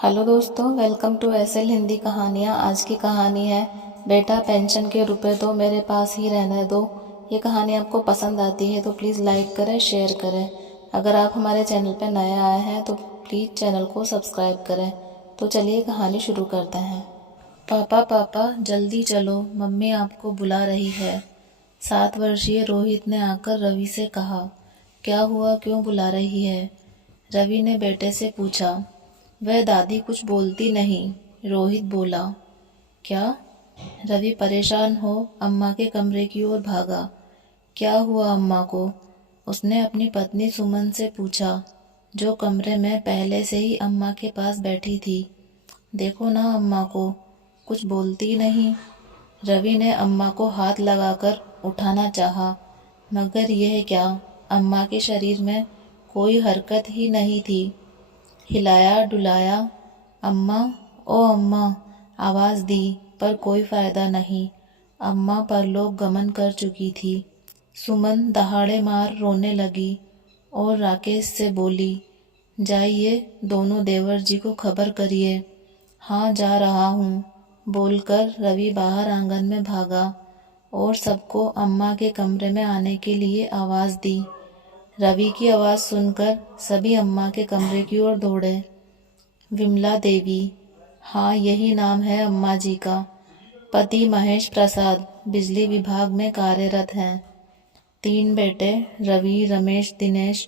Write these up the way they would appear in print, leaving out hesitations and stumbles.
Hello दोस्तों, welcome to SL Hindi कहानियाँ। आज की कहानी है बेटा पेंशन के रुपए दो, मेरे पास ही रहने दो। ये कहानी आपको पसंद आती है तो प्लीज़ लाइक करें, शेयर करें। अगर आप हमारे चैनल पर नए आए हैं तो प्लीज़ चैनल को सब्सक्राइब करें। तो चलिए कहानी शुरू करते हैं। पापा पापा जल्दी चलो, मम्मी आपको बुला रही है। 7 वर्षीय रोहित ने आकर रवि से कहा। क्या हुआ, क्यों बुला रही है? रवि ने बेटे से पूछा। वह दादी कुछ बोलती नहीं, रोहित बोला। क्या? रवि परेशान हो अम्मा के कमरे की ओर भागा। क्या हुआ अम्मा को? उसने अपनी पत्नी सुमन से पूछा, जो कमरे में पहले से ही अम्मा के पास बैठी थी। देखो ना अम्मा को, कुछ बोलती नहीं। रवि ने अम्मा को हाथ लगाकर उठाना चाहा, मगर यह क्या, अम्मा के शरीर में कोई हरकत ही नहीं थी। हिलाया डुलाया, अम्मा, ओ अम्मा, आवाज़ दी, पर कोई फ़ायदा नहीं। अम्मा परलोक गमन कर चुकी थी। सुमन दहाड़े मार रोने लगी और राकेश से बोली, जाइए दोनों देवर जी को खबर करिए। हाँ जा रहा हूँ, बोलकर रवि बाहर आंगन में भागा और सबको अम्मा के कमरे में आने के लिए आवाज़ दी। रवि की आवाज़ सुनकर सभी अम्मा के कमरे की ओर दौड़े। विमला देवी, हाँ यही नाम है अम्मा जी का। पति महेश प्रसाद बिजली विभाग में कार्यरत हैं। 3 बेटे रवि, रमेश, दिनेश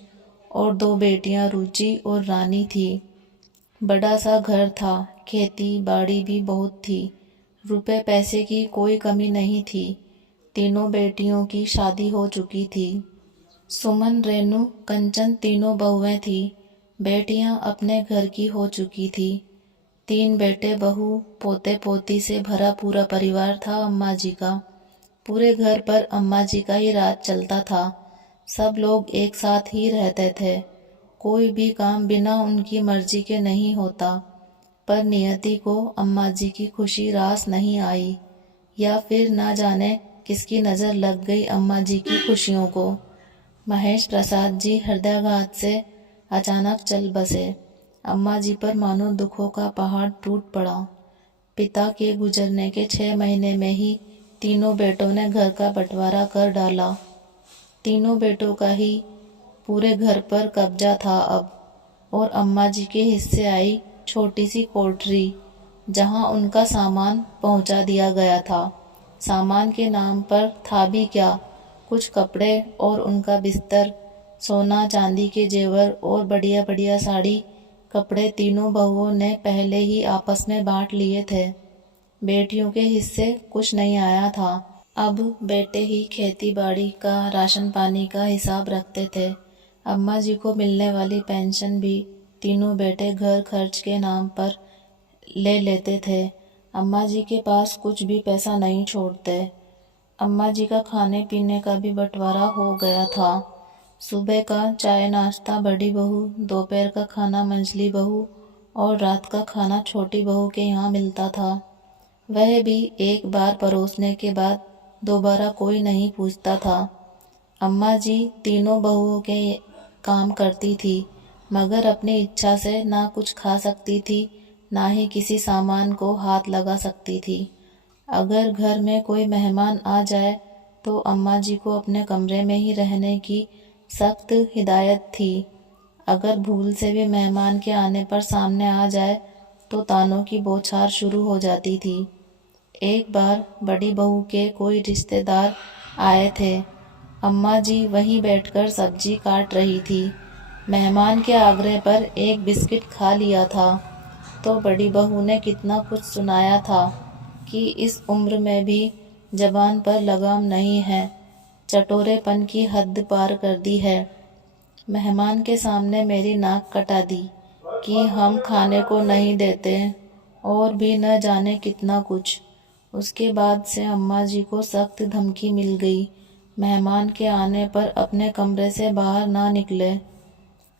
और 2 बेटियां रुचि और रानी थी। बड़ा सा घर था, खेती बाड़ी भी बहुत थी। रुपए पैसे की कोई कमी नहीं थी। तीनों बेटियों की शादी हो चुकी थी। सुमन, रेनू, कंचन तीनों बहुएं थी। बेटियां अपने घर की हो चुकी थी। 3 बेटे बहू, पोते पोती से भरा पूरा परिवार था अम्मा जी का। पूरे घर पर अम्मा जी का ही राज चलता था। सब लोग एक साथ ही रहते थे। कोई भी काम बिना उनकी मर्जी के नहीं होता। पर नियति को अम्मा जी की खुशी रास नहीं आई, या फिर ना जाने किसकी नज़र लग गई अम्मा जी की खुशियों को। महेश प्रसाद जी हृदयाघात से अचानक चल बसे। अम्मा जी पर मानो दुखों का पहाड़ टूट पड़ा। पिता के गुजरने के 6 महीने में ही तीनों बेटों ने घर का बंटवारा कर डाला। तीनों बेटों का ही पूरे घर पर कब्जा था अब, और अम्मा जी के हिस्से आई छोटी सी कोठरी, जहां उनका सामान पहुंचा दिया गया था। सामान के नाम पर था भी क्या, कुछ कपड़े और उनका बिस्तर, सोना चांदी के जेवर और बढ़िया बढ़िया साड़ी कपड़े तीनों बहुओं ने पहले ही आपस में बांट लिए थे। बेटियों के हिस्से कुछ नहीं आया था। अब बेटे ही खेती बाड़ी का, राशन पानी का हिसाब रखते थे। अम्मा जी को मिलने वाली पेंशन भी तीनों बेटे घर खर्च के नाम पर ले लेते थे। अम्मा जी के पास कुछ भी पैसा नहीं छोड़ते। अम्मा जी का खाने पीने का भी बंटवारा हो गया था। सुबह का चाय नाश्ता बड़ी बहू, दोपहर का खाना मंझली बहू और रात का खाना छोटी बहू के यहाँ मिलता था। वह भी एक बार परोसने के बाद दोबारा कोई नहीं पूछता था। अम्मा जी तीनों बहुओं के काम करती थी, मगर अपनी इच्छा से ना कुछ खा सकती थी, ना ही किसी सामान को हाथ लगा सकती थी। अगर घर में कोई मेहमान आ जाए तो अम्मा जी को अपने कमरे में ही रहने की सख्त हिदायत थी। अगर भूल से भी मेहमान के आने पर सामने आ जाए तो तानों की बौछार शुरू हो जाती थी। एक बार बड़ी बहू के कोई रिश्तेदार आए थे। अम्मा जी वहीं बैठकर सब्जी काट रही थी। मेहमान के आग्रह पर एक बिस्किट खा लिया था तो बड़ी बहू ने कितना कुछ सुनाया था कि इस उम्र में भी जबान पर लगाम नहीं है, चटोरेपन की हद पार कर दी है। मेहमान के सामने मेरी नाक कटा दी कि हम खाने को नहीं देते, और भी न जाने कितना कुछ। उसके बाद से अम्मा जी को सख्त धमकी मिल गई, मेहमान के आने पर अपने कमरे से बाहर ना निकले।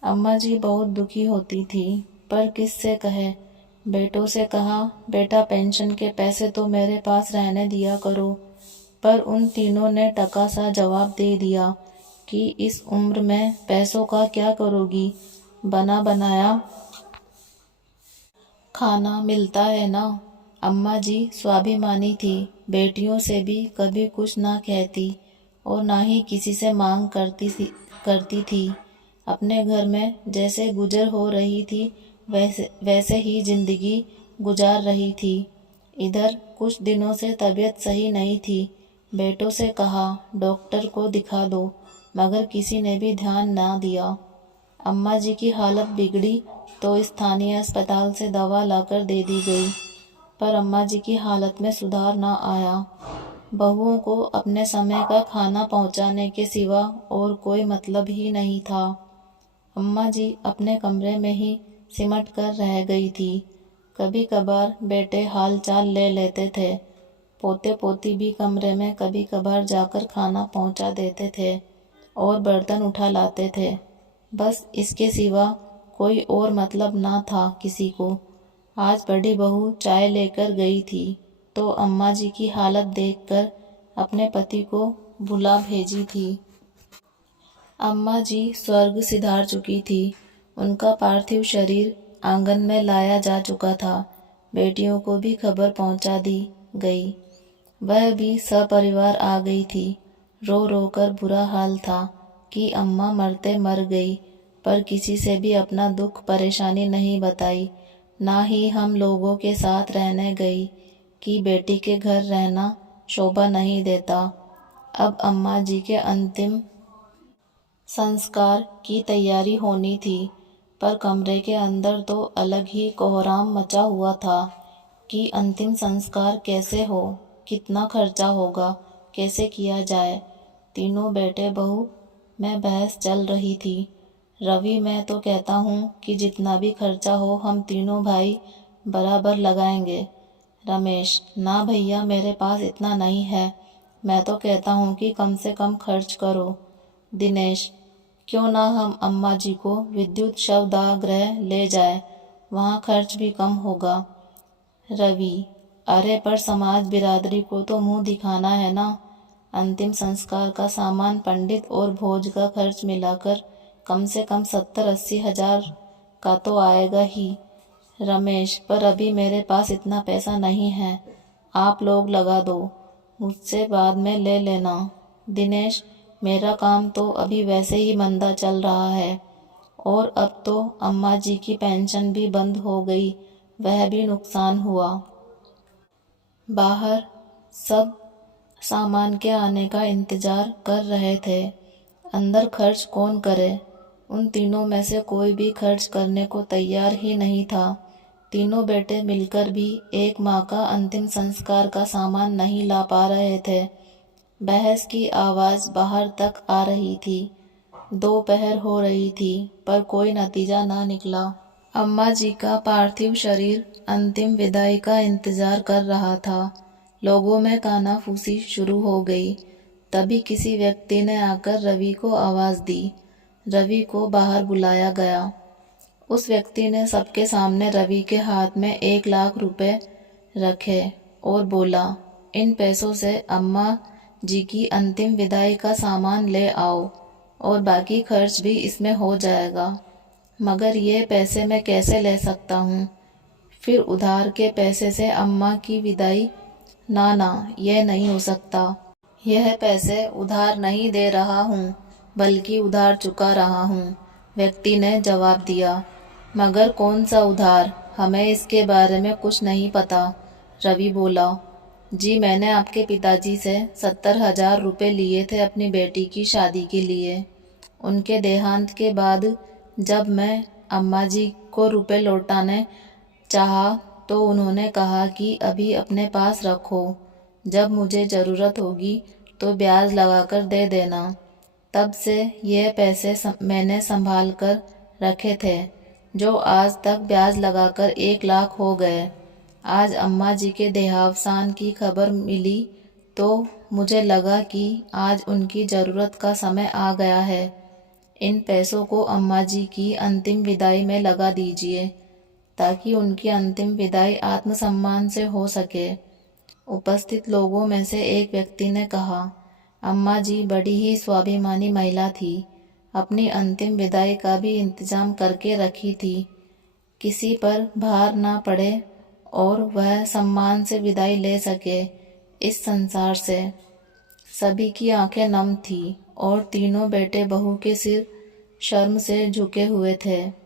अम्मा जी बहुत दुखी होती थी, पर किससे कहे। बेटों से कहा, बेटा पेंशन के पैसे तो मेरे पास रहने दिया करो, पर उन तीनों ने टका सा जवाब दे दिया कि इस उम्र में पैसों का क्या करोगी, बना बनाया खाना मिलता है ना। अम्मा जी स्वाभिमानी थी, बेटियों से भी कभी कुछ ना कहती और ना ही किसी से मांग करती थी। अपने घर में जैसे गुजर हो रही थी वैसे ही जिंदगी गुजार रही थी। इधर कुछ दिनों से तबीयत सही नहीं थी। बेटों से कहा डॉक्टर को दिखा दो, मगर किसी ने भी ध्यान ना दिया। अम्मा जी की हालत बिगड़ी तो स्थानीय अस्पताल से दवा लाकर दे दी गई, पर अम्मा जी की हालत में सुधार ना आया। बहुओं को अपने समय का खाना पहुंचाने के सिवा और कोई मतलब ही नहीं था। अम्मा जी अपने कमरे में ही सिमट कर रह गई थी। कभी कभार बेटे हाल चाल ले लेते थे। पोते पोती भी कमरे में कभी कभार जाकर खाना पहुंचा देते थे और बर्तन उठा लाते थे। बस इसके सिवा कोई और मतलब ना था किसी को। आज बड़ी बहू चाय लेकर गई थी तो अम्मा जी की हालत देखकर अपने पति को बुला भेजी थी। अम्मा जी स्वर्ग सिधार चुकी थी। उनका पार्थिव शरीर आंगन में लाया जा चुका था। बेटियों को भी खबर पहुंचा दी गई। वह भी सपरिवार आ गई थी। रो रो कर बुरा हाल था कि अम्मा मरते मर गई, पर किसी से भी अपना दुख परेशानी नहीं बताई। ना ही हम लोगों के साथ रहने गई कि बेटी के घर रहना शोभा नहीं देता। अब अम्मा जी के अंतिम संस्कार की तैयारी होनी थी, पर कमरे के अंदर तो अलग ही कोहराम मचा हुआ था कि अंतिम संस्कार कैसे हो, कितना खर्चा होगा, कैसे किया जाए। तीनों बेटे बहू में बहस चल रही थी। रवि, मैं तो कहता हूँ कि जितना भी खर्चा हो हम तीनों भाई बराबर लगाएंगे। रमेश, ना भैया, मेरे पास इतना नहीं है। मैं तो कहता हूँ कि कम से कम खर्च करो। दिनेश, क्यों ना हम अम्मा जी को विद्युत शवदाह ले जाए, वहाँ खर्च भी कम होगा। रवि, अरे पर समाज बिरादरी को तो मुंह दिखाना है ना। अंतिम संस्कार का सामान, पंडित और भोज का खर्च मिलाकर कम से कम 70-80 हजार का तो आएगा ही। रमेश, पर अभी मेरे पास इतना पैसा नहीं है, आप लोग लगा दो, मुझसे बाद में ले लेना। दिनेश, मेरा काम तो अभी वैसे ही मंदा चल रहा है और अब तो अम्मा जी की पेंशन भी बंद हो गई, वह भी नुकसान हुआ। बाहर सब सामान के आने का इंतजार कर रहे थे, अंदर खर्च कौन करे। उन तीनों में से कोई भी खर्च करने को तैयार ही नहीं था। तीनों बेटे मिलकर भी एक माँ का अंतिम संस्कार का सामान नहीं ला पा रहे थे। बहस की आवाज़ बाहर तक आ रही थी। दोपहर हो रही थी, पर कोई नतीजा ना निकला। अम्मा जी का पार्थिव शरीर अंतिम विदाई का इंतजार कर रहा था। लोगों में कानाफूसी शुरू हो गई। तभी किसी व्यक्ति ने आकर रवि को आवाज़ दी। रवि को बाहर बुलाया गया। उस व्यक्ति ने सबके सामने रवि के हाथ में 1 लाख रुपए रखे और बोला, इन पैसों से अम्मा जी की अंतिम विदाई का सामान ले आओ और बाकी खर्च भी इसमें हो जाएगा। मगर ये पैसे मैं कैसे ले सकता हूँ? फिर उधार के पैसे से अम्मा की विदाई? ना ना, यह नहीं हो सकता। यह पैसे उधार नहीं दे रहा हूँ, बल्कि उधार चुका रहा हूँ, व्यक्ति ने जवाब दिया। मगर कौन सा उधार? हमें इसके बारे में कुछ नहीं पता, रवि बोला। जी, मैंने आपके पिताजी से 70,000 रुपये लिए थे अपनी बेटी की शादी के लिए। उनके देहांत के बाद जब मैं अम्मा जी को रुपए लौटाने चाहा तो उन्होंने कहा कि अभी अपने पास रखो, जब मुझे ज़रूरत होगी तो ब्याज लगाकर दे देना। तब से यह पैसे मैंने संभाल कर रखे थे, जो आज तक ब्याज लगाकर 1 लाख हो गए। आज अम्मा जी के देहावसान की खबर मिली तो मुझे लगा कि आज उनकी ज़रूरत का समय आ गया है। इन पैसों को अम्मा जी की अंतिम विदाई में लगा दीजिए, ताकि उनकी अंतिम विदाई आत्मसम्मान से हो सके। उपस्थित लोगों में से एक व्यक्ति ने कहा, अम्मा जी बड़ी ही स्वाभिमानी महिला थी, अपनी अंतिम विदाई का भी इंतजाम करके रखी थी। किसी पर भार ना पड़े और वह सम्मान से विदाई ले सके इस संसार से। सभी की आंखें नम थी और तीनों बेटे बहू के सिर शर्म से झुके हुए थे।